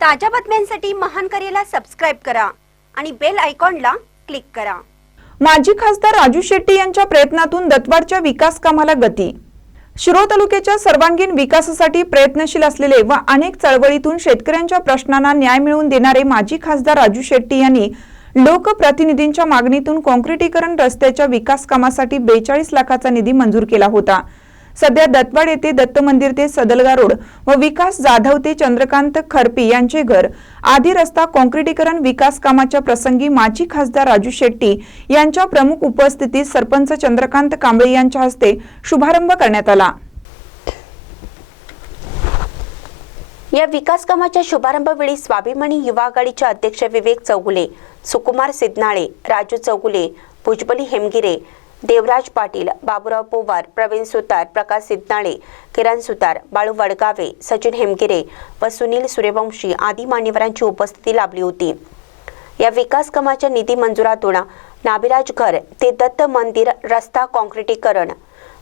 ताज्या बातम्यांसाठी महानकरेला सबस्क्राइब करा आणि बेल आयकॉनला क्लिक करा। माजी खासदार राजू शेट्टी यांच्या प्रयत्नातून दत्तवाडच्या विकास कामाला गती। शिरोळ तालुक्याच्या सर्वांगीण विकासासाठी प्रयत्नशील असलेले व अनेक चळवळीतून शेतकऱ्यांच्या प्रश्नांना न्याय मिळवून देणारे माजी खासदार राजू शेट्टी यांनी लोकप्रतिनिधींच्या मागणीतून काँक्रिटीकरण रस्त्याच्या विकास कामासाठी 42 लाखाचा निधी मंजूर केला होता। सध्या दत्तवाड येथे दत्त मंदिर ते सदलगा रोड व विकास जाधव ते चंद्रकांत खरपी यांचे घर आदी रस्ता काँक्रिटीकरण विकास कामाच्या प्रसंगी माजी खासदार राजू शेट्टी यांच्या प्रमुख उपस्थितीत सरपंच चंद्रकांत कांबळे यांच्या हस्ते शुभारंभ करण्यात आला। या विकास कामाच्या शुभारंभवेळी स्वाभिमानी युवा आघाडीचे अध्यक्ष विवेक चौगुले, सुकुमार सिद्धनाळे, राजू चौगुले, भुजबली हेमगिरे, देवराज पाटील, बाबूराव पोवार, प्रवीण सुतार, प्रकाश सिद्धनाळे, किरण सुतार, बाळू वडगावे, सचिन हेमगिरे व सुनील सूर्यवंशी आदी मान्यवरांची उपस्थिती लाभली होती। या विकास कामाच्या निधी मंजुरातून नाभिराज घर ते दत्त मंदिर रस्ता काँक्रिटीकरण,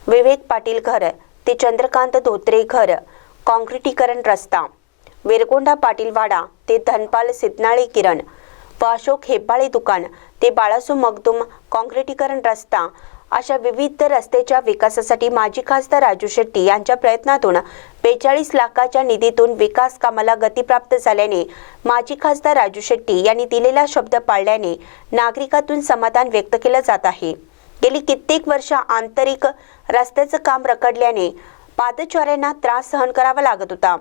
विवेक पाटील घर ते चंद्रकांत धोत्रे घर काँक्रिटीकरण रस्ता, वेरगोंडा पाटीलवाडा ते धनपाल सिद्धनाळे किरण व अशोक हेब्बाळे दुकान ते बाळासू मगदूम काँक्रिटीकरण रस्ता अशा विविध रस्त्याच्या विकासासाठी माजी खासदार राजू शेट्टी यांच्या प्रयत्नातून 42 लाखाच्या निधीतून विकास कामाला गती प्राप्त झाल्याने माजी खासदार राजू शेट्टी यांनी दिलेला शब्द पाळल्याने नागरिकातून समाधान व्यक्त केलं जात आहे। गेली कित्येक वर्ष आंतरिक रस्त्याचं काम रखडल्याने पादचाऱ्यांना त्रास सहन करावा लागत होता।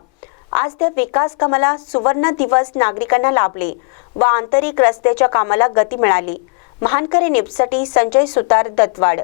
आज त्या विकास कामाला सुवर्ण दिवस नागरिकांना लाभले व आंतरिक रस्त्याच्या कामाला गती मिळाली। महानकरे न्यूजसाठी संजय सुतार, दत्तवाड।